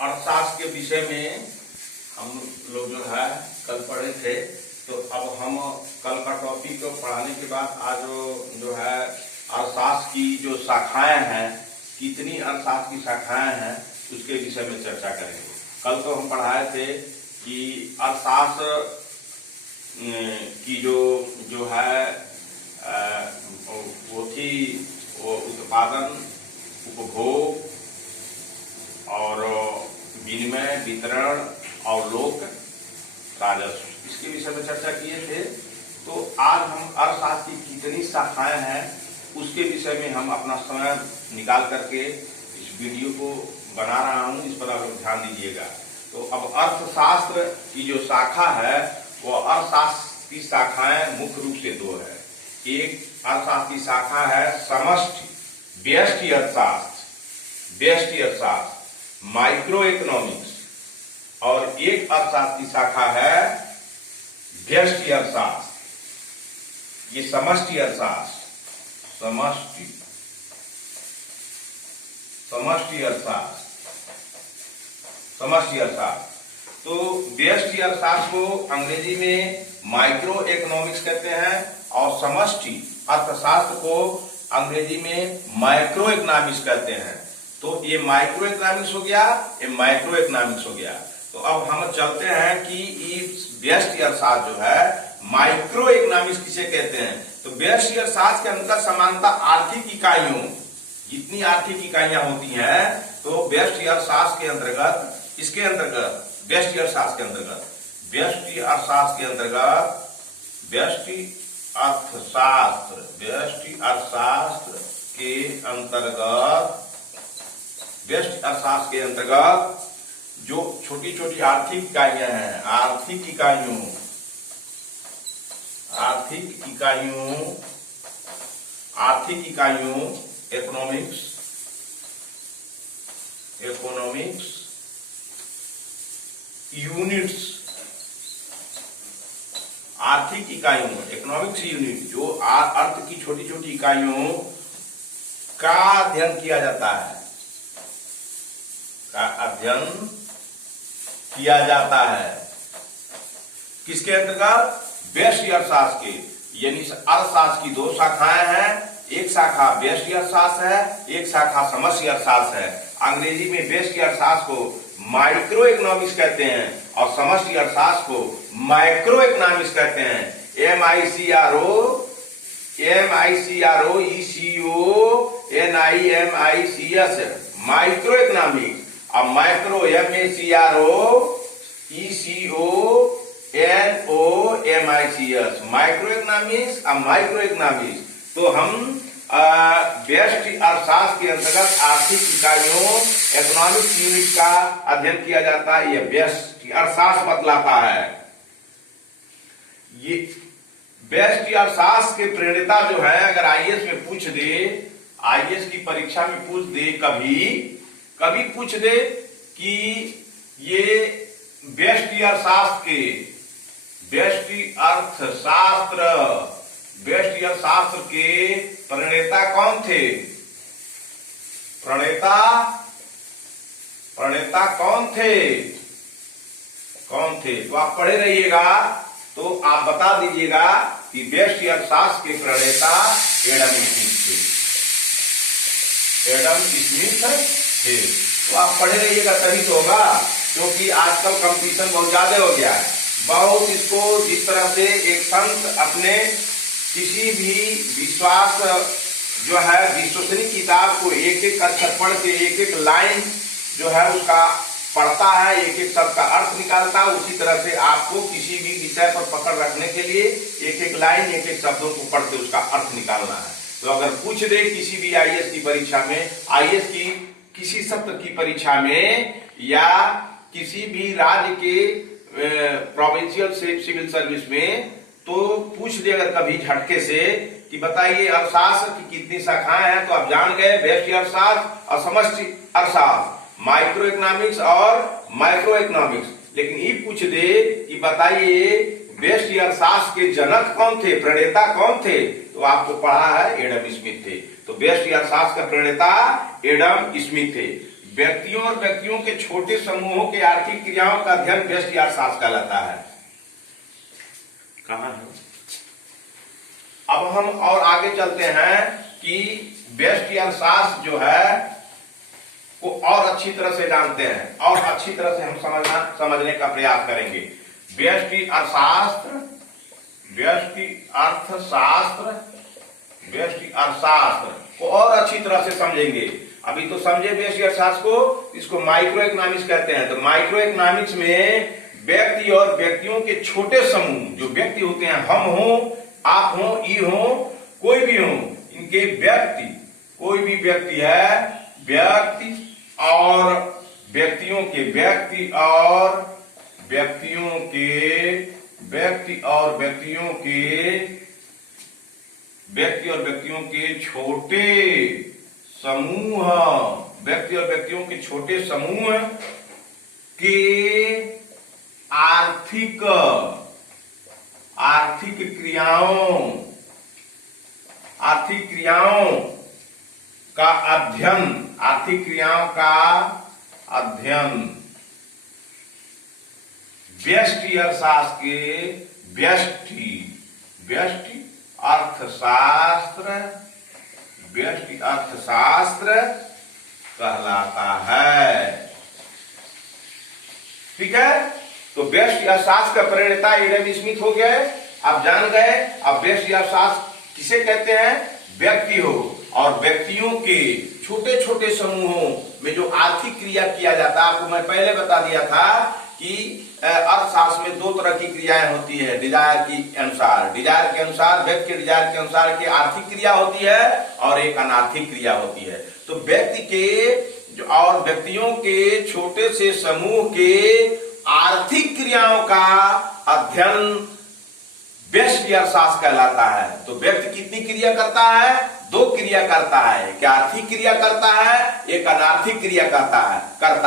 अर्थशास्त्र के विषय में हम लोग जो है कल पढ़े थे। तो अब हम कल का टॉपिक को पढ़ाने के बाद आज जो है अर्थशास्त्र की जो शाखाएं हैं, कितनी अर्थशास्त्र की शाखाएं हैं, उसके विषय में चर्चा करेंगे। कल तो हम पढ़ाए थे कि अर्थशास्त्र की जो है वो थी वो उत्पादन, उपभोग और विनिमय, वितरण, अवलोक, राजस्व, इसके विषय में चर्चा किए थे। तो आज हम अर्थशास्त्र की कितनी शाखाएं हैं उसके विषय में हम अपना समय निकाल करके इस वीडियो को बना रहा हूं, इस पर आप ध्यान दीजिएगा। तो अब अर्थशास्त्र की जो शाखा है वो अर्थशास्त्र की शाखाएं मुख्य रूप से दो है। एक अर्थशास्त्र की शाखा है समष्टि व्यष्टि अर्थशास्त्र, व्यष्टि अर्थशास्त्र, माइक्रो इकोनॉमिक्स, और एक अर्थशास्त्र की शाखा है व्यष्टि अर्थशास्त्र। ये समष्टि अर्थशास्त्र, समष्टि अर्थशास्त्र, समष्टि अर्थशास्त्र। तो व्यष्टि अर्थशास्त्र को अंग्रेजी में माइक्रो इकोनॉमिक्स कहते हैं और समष्टि अर्थशास्त्र को अंग्रेजी में माइक्रो इकोनॉमिक्स कहते हैं। तो ये माइक्रो इकोनॉमिक्स हो गया, ये माइक्रो इकोनॉमिक्स हो गया। तो अब हम चलते हैं कि व्यष्टि अर्थशास्त्र जो है माइक्रो इकोनॉमिक्स किसे कहते हैं। तो व्यष्टि अर्थशास्त्र के अंतर्गत समानता आर्थिक इकाइयों, जितनी आर्थिक इकाइयां होती हैं तो व्यष्टि अर्थशास्त्र के अंतर्गत, इसके अंतर्गत व्यष्टि अर्थशास्त्र के अंतर्गत, व्यष्टि अर्थशास्त्र के अंतर्गत, व्यष्टि अर्थशास्त्र, व्यष्टि अर्थशास्त्र के अंतर्गत, व्यष्टि अर्थशास्त्र के अंतर्गत जो छोटी छोटी आर्थिक इकाइयां हैं, आर्थिक इकाइयों, आर्थिक इकाइयों, आर्थिक इकाइयों, इकोनॉमिक्स, इकोनॉमिक्स यूनिट्स, आर्थिक इकाइयों, इकोनॉमिक्स यूनिट, जो अर्थ की छोटी छोटी इकाइयों का अध्ययन किया जाता है, का अध्ययन किया जाता है किसके अंतर्गत? व्यष्टि अर्थशास्त्र के। यानी अर्थशास्त्र की दो शाखाएं हैं, एक शाखा व्यष्टि अर्थशास्त्र है, एक शाखा समष्टि अर्थशास्त्र है। अंग्रेजी में व्यष्टि अर्थशास्त्र को माइक्रो इकोनॉमिक्स कहते हैं और समष्टि अर्थशास्त्र को माइक्रो इकोनॉमिक्स कहते हैं। MICRO माइक्रो इकोनॉमिक्स और माइक्रो MACROECONOMICS माइक्रो इकोनॉमिक्स और माइक्रो इकोनॉमिक्स। तो हम व्यष्टि अर्थशास्त्र के अंतर्गत आर्थिक इकाइयों, इकोनॉमिक यूनिट का अध्ययन किया जाता है। यह व्यष्टि अर्थशास्त्र बतलाता है। ये व्यष्टि अर्थशास्त्र के प्रणेता जो है, अगर आईएएस में पूछ दे, आईएएस की परीक्षा में पूछ दे, कभी पूछ दे कि ये व्यष्टि अर्थशास्त्र के, व्यष्टि अर्थशास्त्र के प्रणेता कौन थे? प्रणेता कौन थे? तो आप पढ़े रहिएगा तो आप बता दीजिएगा कि व्यष्टि अर्थशास्त्र के प्रणेता एडम स्मिथ थे। तो आप पढ़े रहिएगा तभी तो होगा, क्योंकि आजकल कंपटीशन बहुत ज्यादा हो गया है। बहुत इसको जिस तरह से एक संत अपने किसी भी विश्वास जो है विश्वसनीय किताब को एक एक अक्षर पढ़ के एक एक लाइन जो है उसका पढ़ता है, एक एक शब्द का अर्थ निकालता है, उसी तरह से आपको किसी भी विषय पर पकड़ रखने के लिए एक एक लाइन, एक एक शब्दों को पढ़ के उसका अर्थ निकालना है। तो अगर पूछ दे किसी भी आईएएस की परीक्षा में, आईएएस की किसी सत्र की परीक्षा में, या किसी भी राज्य के प्रोविंशियल सिविल सर्विस में, तो पूछ दे अगर कभी झटके से कि बताइए अर्थशास्त्र की कितनी शाखाएं हैं, तो आप जान गए व्यष्टि अर्थशास्त्र और समष्टि अर्थशास्त्र, माइक्रो इकोनॉमिक्स और माइक्रो इकोनॉमिक्स। लेकिन ये पूछ दे कि बताइए व्यष्टि अर्थशास्त्र के जनक कौन थे, प्रणेता कौन थे, तो आपको पढ़ा है एडम स्मिथ थे। तो व्यष्टि अर्थशास्त्र का प्रणेता एडम स्मिथ थे। व्यक्तियों और व्यक्तियों के छोटे समूहों के आर्थिक क्रियाओं का अध्ययन व्यष्टि अर्थशास्त्र कहलाता है। कहां है? अब हम और आगे चलते हैं कि व्यष्टि अर्थशास्त्र जो है को और अच्छी तरह से जानते हैं और अच्छी तरह से हम समझने का प्रयास करेंगे। व्यष्टि अर्थशास्त्र, व्यष्टि अर्थशास्त्र, व्यष्टि अर्थशास्त्र को और अच्छी तरह से समझेंगे। अभी तो समझे व्यष्टि अर्थशास्त्र को, इसको माइक्रो इकोनॉमिक्स कहते हैं। तो माइक्रो इकोनॉमिक्स में व्यक्ति और व्यक्तियों के छोटे समूह, जो व्यक्ति होते हैं, हम हो, आप हो, ई हो, कोई भी हो, इनके व्यक्ति, कोई भी व्यक्ति है, व्यक्ति और व्यक्तियों के, व्यक्ति और व्यक्तियों के, व्यक्ति और व्यक्तियों के, व्यक्ति और व्यक्तियों के छोटे समूह, व्यक्ति और व्यक्तियों के छोटे समूह के आर्थिक क्रियाओं का अध्ययन, आर्थिक क्रियाओं का अध्ययन व्यष्टि अर्थशास्त्र के व्यष्टि अर्थशास्त्र कहलाता है। ठीक है, तो व्यष्टि अर्थशास्त्र का प्रणेता एडम स्मिथ हो गए, आप जान गए। अब व्यष्टि अर्थशास्त्र किसे कहते हैं? व्यक्ति हो और व्यक्तियों के छोटे छोटे समूहों में जो आर्थिक क्रिया किया जाता है। आपको मैं पहले बता दिया था कि अर्थशास्त्र में दो तरह की क्रियाएं होती है, डिजायर के अनुसार, व्यक्ति के डिजायर के अनुसार की आर्थिक क्रिया होती है और एक अनार्थिक क्रिया होती है। तो व्यक्ति के और व्यक्तियों के छोटे से समूह के आर्थिक क्रियाओं का अध्ययन व्यष्टि अर्थशास्त्र कहलाता है। तो व्यक्ति कितनी क्रिया करता है? दो क्रिया करता है। क्या आर्थिक क्रिया करता है, एक अनार्थिक क्रिया करता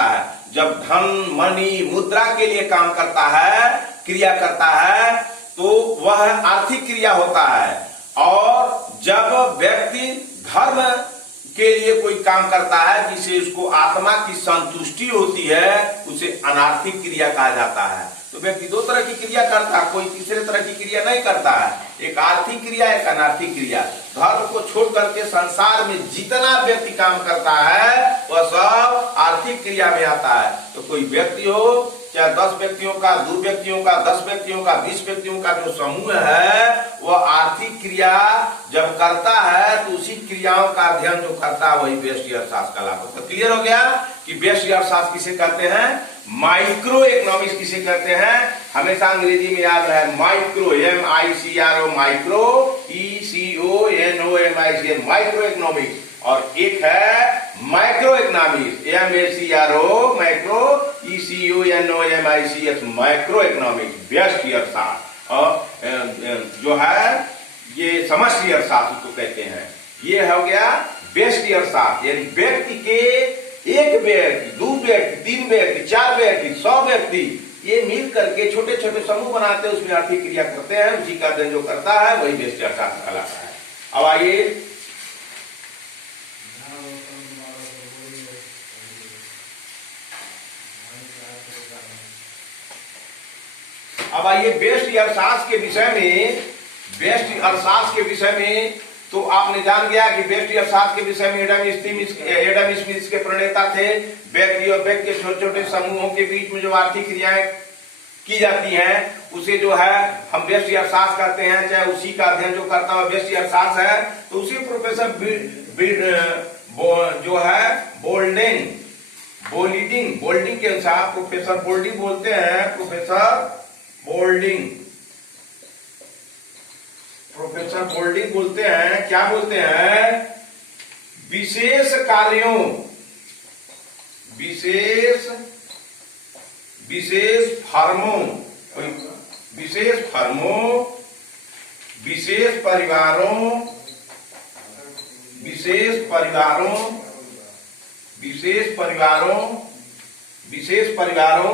है। जब धन, मनी, मुद्रा के लिए काम करता है, क्रिया करता है, तो वह आर्थिक क्रिया होता है। और जब व्यक्ति धर्म के लिए कोई काम करता है जिसे उसको आत्मा की संतुष्टि होती है, उसे अनार्थिक क्रिया कहा जाता है। तो व्यक्ति दो तरह की क्रिया करता है, कोई तीसरे तरह की क्रिया नहीं करता है। एक आर्थिक क्रिया, एक अनार्थिक क्रिया। धर्म को छोड़ करके संसार में जितना व्यक्ति काम करता है वह सब आर्थिक क्रिया में आता है। तो कोई व्यक्ति हो, चाहे 10 व्यक्तियों का, 2 व्यक्तियों का, 10 व्यक्तियों का, 20 व्यक्तियों का जो समूह है, वह आर्थिक क्रिया जब करता है तो उसी क्रियाओं का अध्ययन जो करता है वही व्यष्टि अर्थशास्त्र कहलाता है। तो क्लियर हो गया कि व्यष्टि अर्थशास्त्र किसे कहते हैं? माइक्रो इकोनॉमिक्स किसे कहते हैं? हमेशा अंग्रेजी में याद रहे, micro, MICRO, micro, ECONOMICS, micro economics. और एक है micro economics, MACRO, micro, ECONOMICS, micro economics, व्यष्टि अर्थशास्त्र। और जो है ये समष्टि अर्थशास्त्र को कहते हैं। ये हो गया व्यष्टि अर्थशास्त्र, यानी व्यक्ति के एक व्यक्ति, 2 व्यक्ति, 3 व्यक्ति, 4 व्यक्ति, 100 व्यक्ति, ये मिल करके छोटे छोटे समूह बनाते हैं, उसमें आर्थिक क्रिया करते हैं। उसी का अध्ययन जो करता है वही व्यष्टि अर्थशास्त्र कहलाता है। अब आइए व्यष्टि अर्थशास्त्र के विषय में, तो आपने जान गया कि व्यष्टि अर्थशास्त्र के विषय में एडम स्मिथ के प्रणेता थे। व्यक्ति और व्यक्ति के छोटे छोटे समूहों के बीच में जो आर्थिक क्रियाएं की जाती हैं उसे जो है हम व्यष्टि अर्थशास्त्र कहते हैं। चाहे उसी का अध्ययन जो करता है व्यष्टि अर्थशास्त्र है। तो उसी प्रोफेसर जो है बोल्डिंग के अनुसार, प्रोफेसर बोल्डिंग बोलते हैं, प्रोफेसर बोल्डिंग बोलते हैं, क्या बोलते हैं? विशेष कार्यों, विशेष फर्मों, विशेष परिवारों,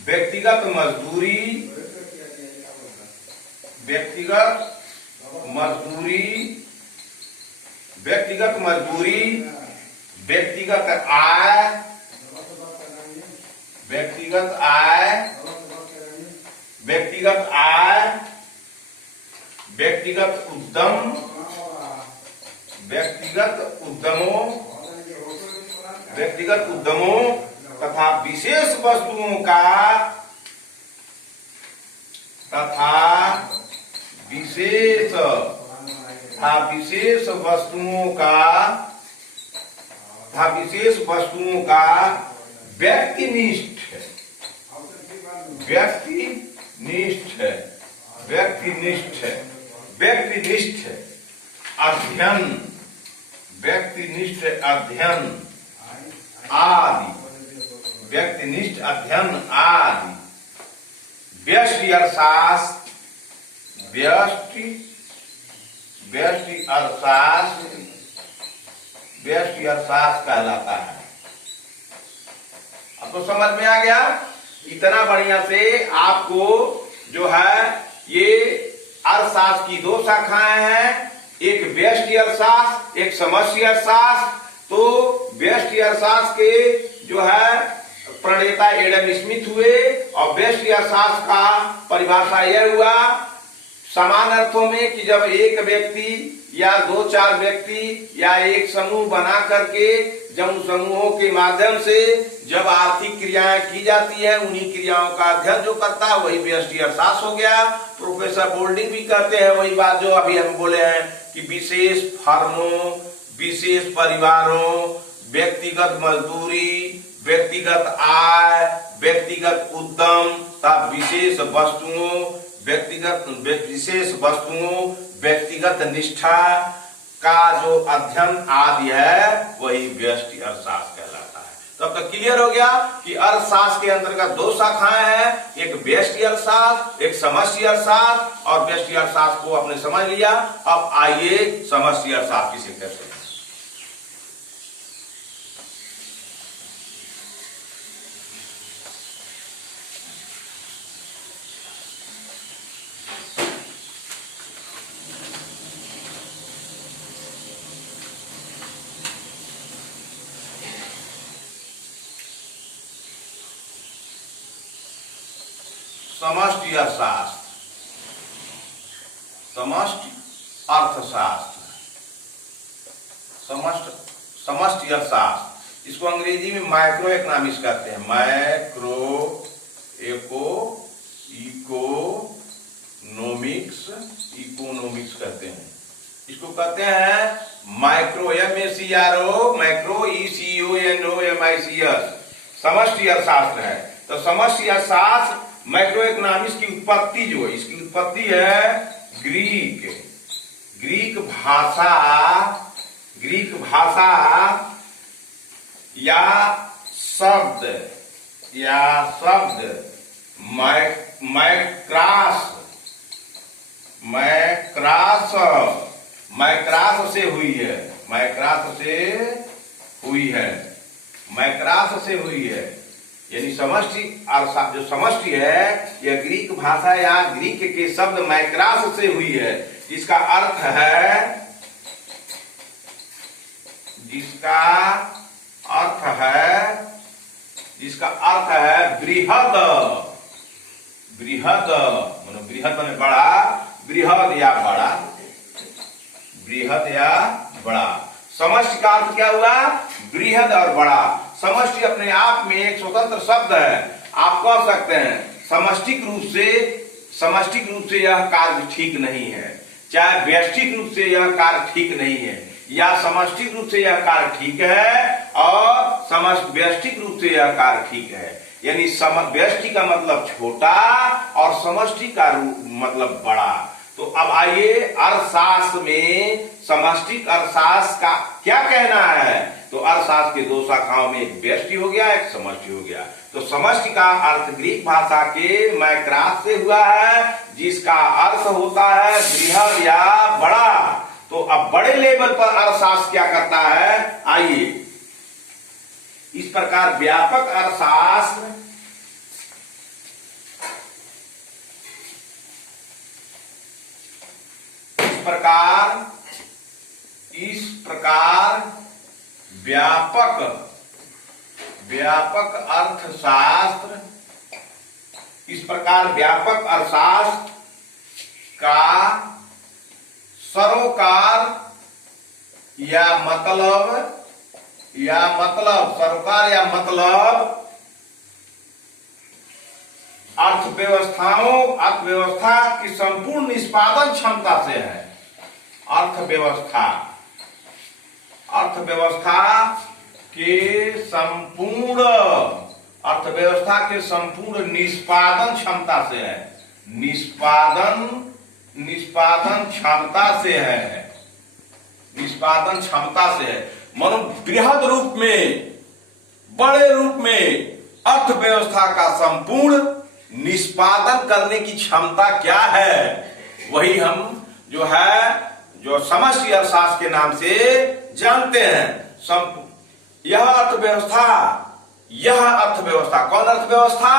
व्यक्तिगत मजदूरी, व्यक्तिगत आय, व्यक्तिगत आय, व्यक्तिगत आय, व्यक्तिगत उद्यम, व्यक्तिगत उद्यमों, व्यक्तिगत उद्यमों तथा विशेष वस्तुओं का, तथा विशेष वस्तुओं का, तथा विशेष वस्तुओं का व्यक्तिनिष्ठ, व्यक्तिनिष्ठ, व्यक्तिनिष्ठ, व्यक्तिनिष्ठ अध्ययन, व्यक्तिनिष्ठ अध्ययन आदि, व्यक्तिनिष्ठ अध्ययन आदि, व्यष्टि अर्थशास्त्र, व्यष्टि, व्यष्टि अर्थशास्त्र, व्यष्टि अर्थशास्त्र कहलाता है। अब तो समझ में आ गया। इतना बढ़िया से आपको जो है ये अर्थशास्त्र की दो शाखाएं हैं, एक व्यष्टि अर्थशास्त्र, एक समष्टि अर्थशास्त्र। तो व्यष्टि अर्थशास्त्र के जो है प्रणेता एडम स्मिथ हुए और व्यष्टि अर्थशास्त्र का परिभाषा यह हुआ समान अर्थों में कि जब एक व्यक्ति या दो चार व्यक्ति या एक समूह बना करके जब उन समूहों के माध्यम से जब आर्थिक क्रियाएं की जाती है, उन्हीं क्रियाओं का अध्ययन जो करता है वही व्यष्टि अर्थशास्त्र हो गया। प्रोफेसर बोल्डिंग भी कहते हैं वही बात जो अभी हम बोले हैं कि विशेष फर्मों, विशेष परिवारों, व्यक्तिगत मजदूरी, व्यक्तिगत आय, व्यक्तिगत उद्यम तथा विशेष वस्तुओं, विशेष वस्तुओं, व्यक्तिगत निष्ठा का जो अध्ययन आदि है वही व्यष्टि अर्थशास्त्र कहलाता है। तो अब तक क्लियर हो गया कि अर्थशास्त्र के अंतर्गत दो शाखाएं हैं, एक व्यष्टि अर्थशास्त्र, एक समष्टि अर्थशास्त्र। और व्यष्टि अर्थशास्त्र को आपने समझ लिया। अब आइए समष्टि अर्थशास्त्र किसे कहते हैं। समष्टि अर्थशास्त्र, समष्टि अर्थशास्त्र, समष्टि अर्थशास्त्र, इसको अंग्रेजी में माइक्रो इकोनॉमिक्स कहते हैं। माइक्रो इकोनॉमिक्स कहते हैं। इसको कहते हैं माइक्रो MACRO, माइक्रो ECONOMICS, समष्टि अर्थशास्त्र है। तो समष्टि अर्थशास्त्र माइक्रो इकोनॉमिक्स की उत्पत्ति जो है, इसकी उत्पत्ति है ग्रीक भाषा या शब्द मैक्रास से हुई है। यानी समष्टि अर्थशास्त्र जो समष्टि है यह ग्रीक भाषा या ग्रीक के शब्द मैक्रास से हुई है, जिसका अर्थ है बृहद माने बड़ा, बृहद या बड़ा। समष्टि का अर्थ क्या हुआ? बृहद और बड़ा। समष्टि अपने आप में एक स्वतंत्र शब्द है। आप कह सकते हैं समष्टिक रूप से यह कार्य ठीक नहीं है, चाहे व्यष्टिक रूप से यह कार्य ठीक नहीं है, या समष्टिक रूप से यह कार्य ठीक है और व्यष्टिक रूप से यह कार्य ठीक है। यानी व्यष्टि का मतलब छोटा और समष्टि का मतलब बड़ा। तो अब आइए अर्थशास्त्र में समष्टिक अर्थशास्त्र का क्या कहना है। तो अर्थशास्त्र के दो शाखाओं में एक व्यष्टि हो गया, एक समष्टि हो गया। तो समष्टि का अर्थ ग्रीक भाषा के मैक्रास से हुआ है, जिसका अर्थ होता है बृहद या बड़ा। तो अब बड़े लेवल पर अर्थशास्त्र क्या करता है, आइए इस प्रकार व्यापक अर्थशास्त्र इस प्रकार व्यापक व्यापक अर्थशास्त्र, इस प्रकार व्यापक अर्थशास्त्र का सरोकार या मतलब सरोकार या मतलब अर्थव्यवस्था की संपूर्ण निष्पादन क्षमता से है। अर्थव्यवस्था के संपूर्ण निष्पादन क्षमता से है। निष्पादन क्षमता से है। मानो बृहद रूप में, बड़े रूप में अर्थव्यवस्था का संपूर्ण निष्पादन करने की क्षमता क्या है, वही हम जो समष्टि अर्थशास्त्र के नाम से जानते हैं। यह अर्थव्यवस्था कौन अर्थव्यवस्था?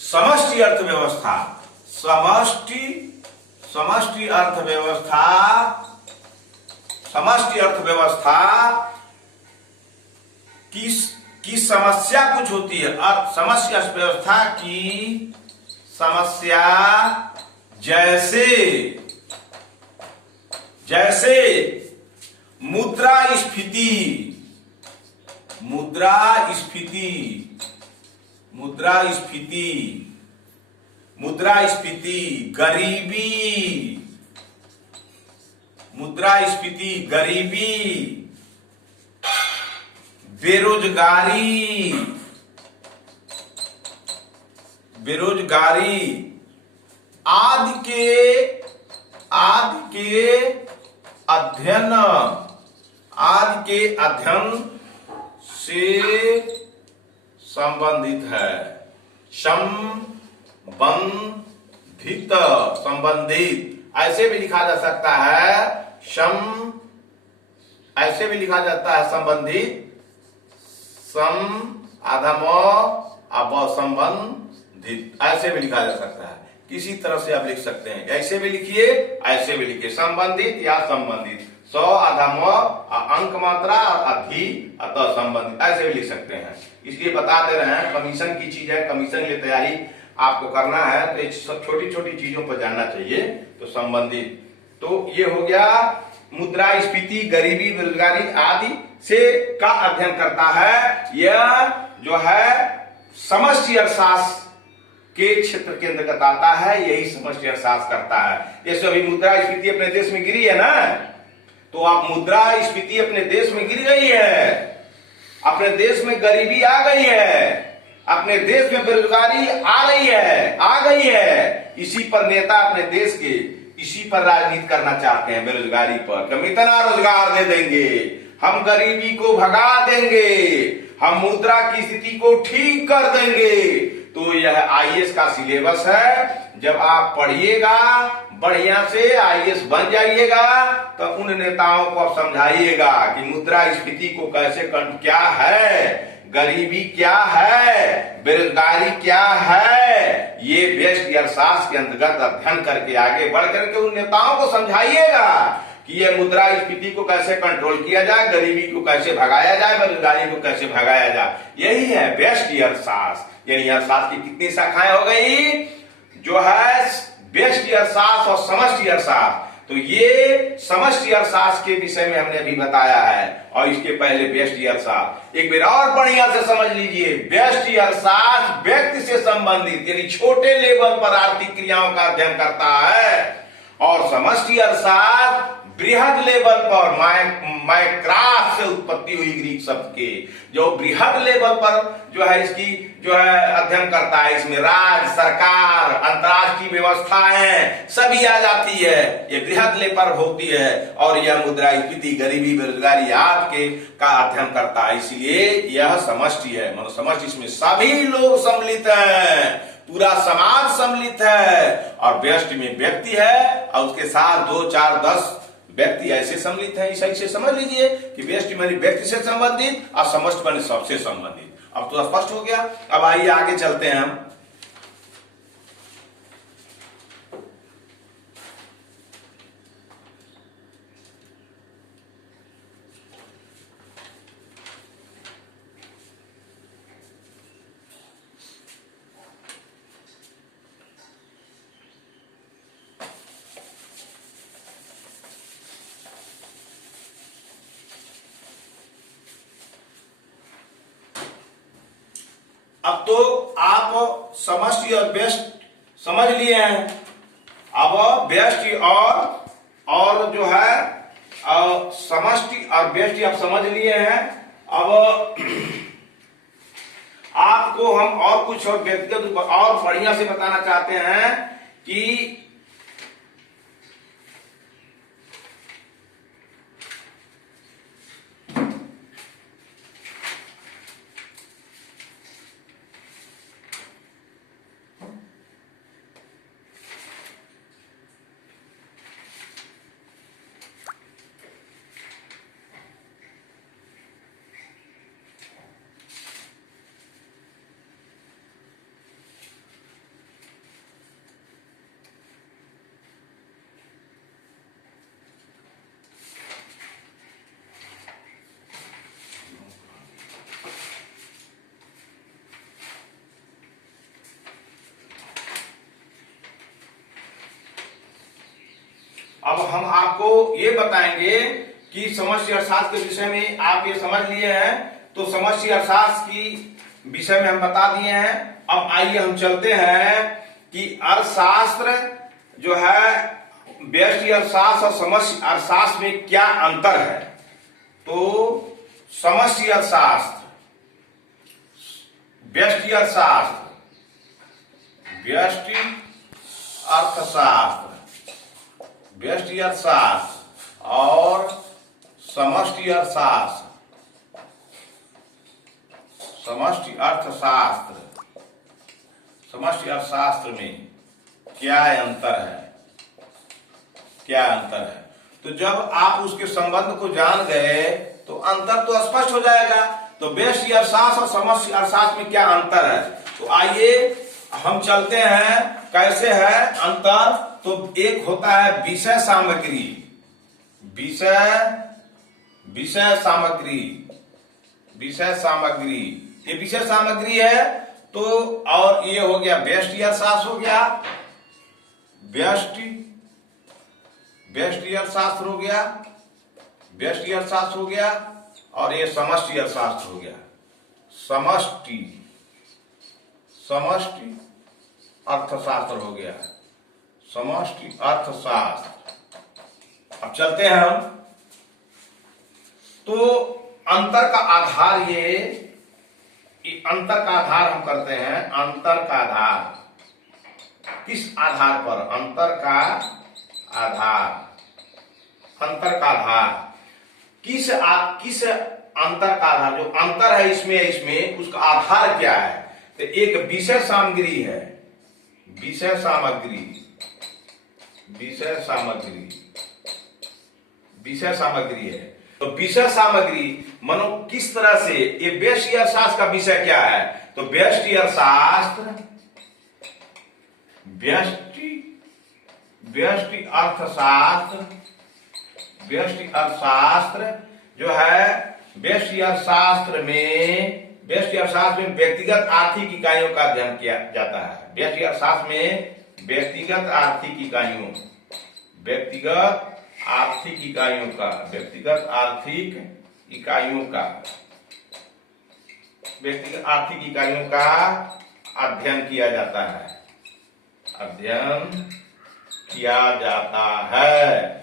समष्टि अर्थव्यवस्था। समष्टि अर्थव्यवस्था की समस्या कुछ होती है। समष्टि अर्थव्यवस्था की समस्या जैसे मुद्रास्फीति, गरीबी, बेरोजगारी आदि के अध्ययन से संबंधित है। संबंधित ऐसे भी लिखा जा सकता है, ऐसे भी लिखा जाता है संबंधित, संबंधित ऐसे भी लिखा जा सकता है। किसी तरह से आप लिख सकते हैं, ऐसे भी लिखिए, ऐसे भी लिखिए, संबंधित या संबंधित। अंक मात्रा अधि अतः संबंधित ऐसे भी लिख सकते हैं। इसलिए बता दे रहे हैं, कमीशन की चीज है, कमीशन की तैयारी आपको करना है तो सब छोटी छोटी चीजों पर जानना चाहिए। तो संबंधित, तो ये हो गया मुद्रास्फीति, गरीबी, बेरोजगारी आदि से का अध्ययन करता है। यह जो है समष्टि अर्थशास्त्र के क्षेत्र के अंतर्गत आता है, यही समष्टि अर्थशास्त्र करता है। जैसे अभी मुद्रास्फीति अपने देश में गिरी है ना, तो आप मुद्रास्फीति अपने देश में गिर गई है, अपने देश में गरीबी आ गई है, अपने देश में बेरोजगारी आ गई है। इसी पर नेता अपने देश के इसी पर राजनीति करना चाहते हैं, बेरोजगारी पर। हम इतना रोजगार दे देंगे, हम गरीबी को भगा देंगे, हम मुद्रा की स्थिति को ठीक कर देंगे। तो यह आईएएस का सिलेबस है। जब आप पढ़िएगा बढ़िया से, आईएएस बन जाइएगा, तो उन नेताओं को आप समझाइएगा कि मुद्रास्फीति को कैसे क्या है, गरीबी क्या है, बेरोजगारी क्या है। ये बेस्ट अर्थशास्त्र के अंतर्गत अध्ययन करके आगे बढ़ करके उन नेताओं को समझाइएगा कि ये मुद्रास्फीति को कैसे कंट्रोल किया जाए, गरीबी को कैसे भगाया जाए, बेरोजगारी को कैसे भगाया जाए। यही है बेस्ट अर्थशास्त्र। यानी अर्थशास्त्र की कितनी शाखाएं हो गई, जो है बेस्ट अर्थशास्त्र और समष्टि अर्थशास्त्र। तो ये समष्टि अर्थशास्त्र के विषय में हमने अभी बताया है, और इसके पहले व्यष्टि अर्थशास्त्र। एक बार और बढ़िया से समझ लीजिए, व्यष्टि अर्थशास्त्र व्यक्ति से संबंधित यानी छोटे लेवल पर आर्थिक क्रियाओं का अध्ययन करता है, और समष्टि अर्थशास्त्र बृहद लेवल पर माइक्रास से उत्पत्ति हुई ग्रीक शब्द के, जो बृहद लेवल पर जो है इसकी जो है अध्ययन करता है। इसमें राज्य, सरकार, अंतरराष्ट्रीय व्यवस्थाएं सभी आ जाती है, ये बृहद लेवल पर होती है। और यह मुद्रास्फीति, गरीबी, बेरोजगारी आदि के का अध्ययन करता है, इसलिए यह समष्टि है। मतलब समष्टि, इसमें सभी लोग सम्मिलित हैं, पूरा समाज सम्मिलित है। और व्यष्टि में व्यक्ति है और उसके साथ 2, 4, 10 व्यक्ति ऐसे सम्मिलित है। इसे समझ लीजिए कि व्यष्टि माने व्यक्ति से संबंधित और समष्टि माने सबसे संबंधित। अब तो स्पष्ट हो गया। अब आइए आगे चलते हैं हम। अब तो आप समष्टि और व्यष्टि समझ लिए हैं। अब व्यष्टि और जो है समष्टि और व्यष्टि आप समझ लिए हैं। अब आपको हम और कुछ और व्यक्तिगत और बढ़िया से बताना चाहते हैं कि अब हम आपको ये बताएंगे कि समष्टि अर्थशास्त्र के विषय में आप ये समझ लिए हैं। तो समष्टि अर्थशास्त्र की विषय में हम बता दिए हैं। अब आइए हम चलते हैं कि अर्थशास्त्र जो है व्यष्टि अर्थशास्त्र और समष्टि अर्थशास्त्र में क्या अंतर है। तो समष्टि अर्थशास्त्र, व्यष्टि अर्थशास्त्र, व्यष्टि अर्थशास्त्र, व्यष्टि अर्थशास्त्र और समष्टि अर्थशास्त्र, समष्टि अर्थशास्त्र, समष्टि अर्थशास्त्र में क्या अंतर है, क्या अंतर है। तो जब आप उसके संबंध को जान गए तो अंतर तो स्पष्ट हो जाएगा। तो व्यष्टि अर्थशास्त्र और समष्टि अर्थशास्त्र में क्या अंतर है। तो आइए हम चलते हैं कैसे है अंतर। तो एक होता है विषय सामग्री, विषय सामग्री, विषय सामग्री, ये विषय सामग्री है। तो और ये हो गया व्यष्टि अर्थशास्त्र हो गया, व्यष्टि अर्थशास्त्र हो गया, व्यष्टि अर्थशास्त्र हो गया। और ये समष्टि अर्थशास्त्र हो गया, समष्टि अर्थशास्त्र हो गया, समष्टि अर्थशास्त्र। अब चलते हैं हम। तो अंतर का आधार ये अंतर का आधार हम करते हैं। अंतर का आधार किस आधार पर, अंतर का आधार, अंतर का आधार किस अंतर का आधार, जो अंतर है इसमें उसका आधार क्या है। तो एक विषय सामग्री है, विषय सामग्री, विषय सामग्री, विषय सामग्री है। तो विषय सामग्री मानो किस तरह से, ये व्यष्टि अर्थशास्त्र का विषय क्या है। तो व्यष्टि अर्थशास्त्र, व्यष्टि अर्थशास्त्र, व्यष्टि अर्थशास्त्र जो है, व्यष्टि अर्थशास्त्र में व्यक्तिगत आर्थिक इकाइयों का अध्ययन किया जाता है। व्यष्टि अर्थशास्त्र में व्यक्तिगत आर्थिक इकाइयों, व्यक्तिगत आर्थिक इकाइयों का, व्यक्तिगत आर्थिक इकाइयों का, व्यक्तिगत आर्थिक इकाइयों का अध्ययन किया जाता है, अध्ययन किया जाता है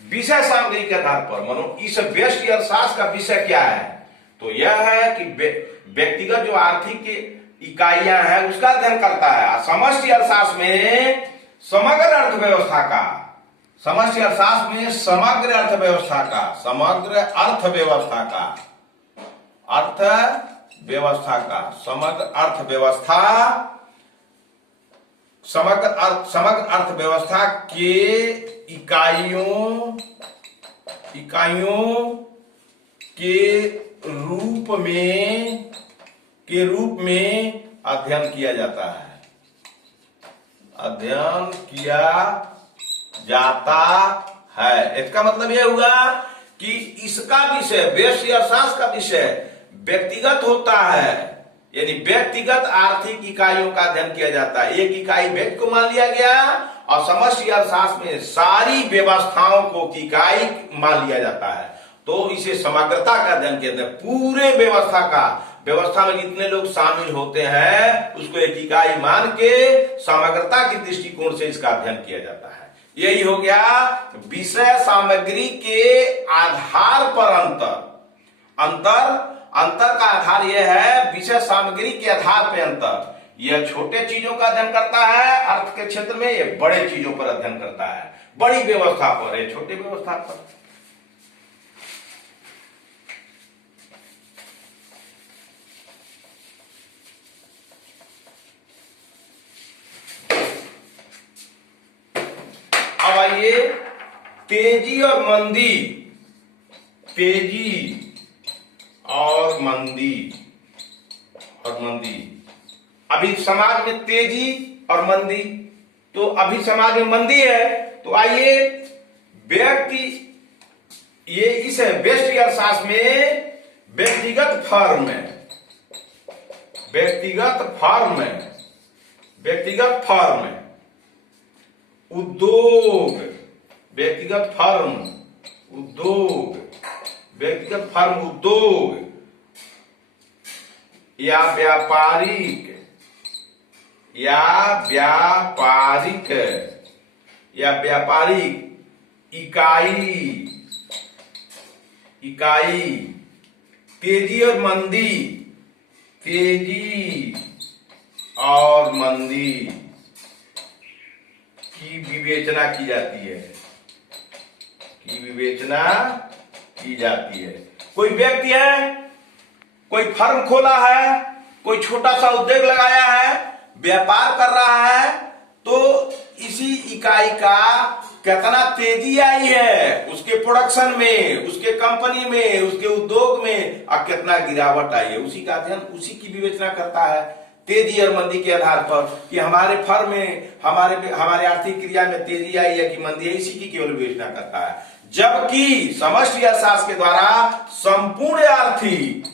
विषय सामग्री के आधार पर। मानो इस व्यष्टि अर्थशास्त्र का विषय क्या है। तो यह है कि व्यक्तिगत जो आर्थिक इकाइयां हैं उसका अध्ययन करता है। समष्टि अर्थशास्त्र में समग्र अर्थव्यवस्था का, समष्टि अर्थशास्त्र में समग्र अर्थव्यवस्था का, समग्र अर्थव्यवस्था का, अर्थव्यवस्था का, समग्र अर्थव्यवस्था, समग्र अर्थव्यवस्था के इकाइयों के रूप में अध्ययन किया जाता है, अध्ययन किया जाता है। इसका मतलब यह हुआ कि इसका विषय, व्यष्टि अर्थशास्त्र का विषय व्यक्तिगत होता है, यानी व्यक्तिगत आर्थिक इकाइयों का अध्ययन किया जाता है। एक इकाई व्यक्ति को मान लिया गया और समष्टि अर्थशास्त्र में सारी व्यवस्थाओं को इकाई मान लिया जाता है। तो इसे समग्रता का अध्ययन किया जाता है, पूरे व्यवस्था का व्यवस्था में जितने लोग शामिल होते हैं उसको एक इकाई मान के समग्रता के दृष्टिकोण से इसका अध्ययन किया जाता है। यही हो गया विषय सामग्री के आधार पर अंतर का आधार यह है विषय सामग्री के आधार पर अंतर। यह छोटे चीजों का अध्ययन करता है अर्थ के क्षेत्र में, यह बड़े चीजों पर अध्ययन करता है, बड़ी व्यवस्था पर, यह छोटी व्यवस्था पर। अब आइए तेजी और मंदी, तेजी और मंदी अभी समाज में तेजी और मंदी, तो अभी समाज में मंदी है, तो आइए व्यक्ति ये इस व्यष्टि अर्थशास्त्र में व्यक्तिगत फर्म उद्योग, व्यक्तिगत फर्म उद्योग या व्यापारिक इकाई तेजी और मंदी की विवेचना की जाती है। कोई व्यक्ति है, कोई फर्म खोला है, कोई छोटा सा उद्योग लगाया है, व्यापार कर रहा है, तो इसी इकाई का कितना तेजी आई है उसके प्रोडक्शन में, उसके कंपनी में, उसके उद्योग में, और कितना गिरावट आई है, उसी का अध्ययन, उसी की विवेचना करता है तेजी और मंदी के आधार पर कि हमारे फर्म में, हमारे आर्थिक क्रिया में तेजी आई है कि मंदी है, इसी की केवल विवेचना करता है। जबकि समष्टि अर्थशास्त्र के द्वारा संपूर्ण आर्थिक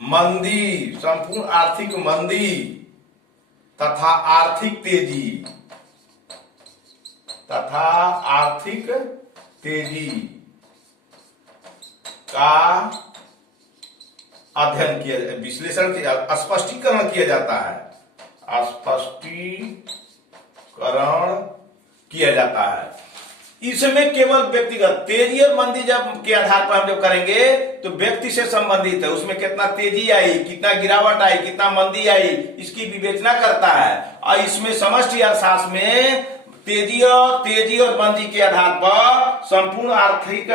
मंदी तथा आर्थिक तेजी का अध्ययन किया, विश्लेषण किया, स्पष्टीकरण किया जाता है, इसमें केवल व्यक्तिगत तेजी और मंदी जब के आधार पर हम जब करेंगे तो व्यक्ति से संबंधित है, उसमें कितना तेजी आई, कितना गिरावट आई, कितना मंदी आई, इसकी विवेचना करता है। और इसमें समष्टि अर्थशास्त्र में तेजी और मंदी के आधार पर संपूर्ण आर्थिक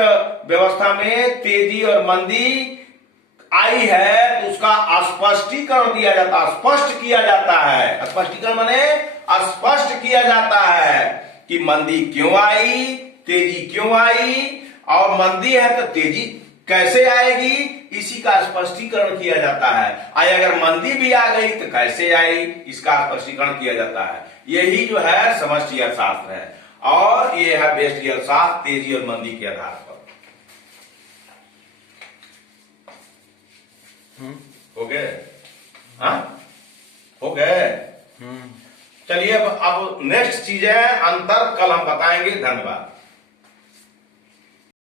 व्यवस्था में तेजी और मंदी आई है तो उसका स्पष्टीकरण दिया जाता है, स्पष्ट किया जाता है। स्पष्टीकरण माने स्पष्ट किया जाता है कि मंदी क्यों आई, तेजी क्यों आई, और मंदी है तो तेजी कैसे आएगी, इसी का स्पष्टीकरण किया जाता है। अगर मंदी भी आ गई तो कैसे आई, इसका स्पष्टीकरण किया जाता है। यही जो है समष्टि अर्थशास्त्र है, और ये है व्यष्टि अर्थशास्त्र तेजी और मंदी के आधार पर। हो गए? हाँ, हो गए। चलिए अब नेक्स्ट चीज है अंतर, कल हम बताएंगे। धन्यवाद।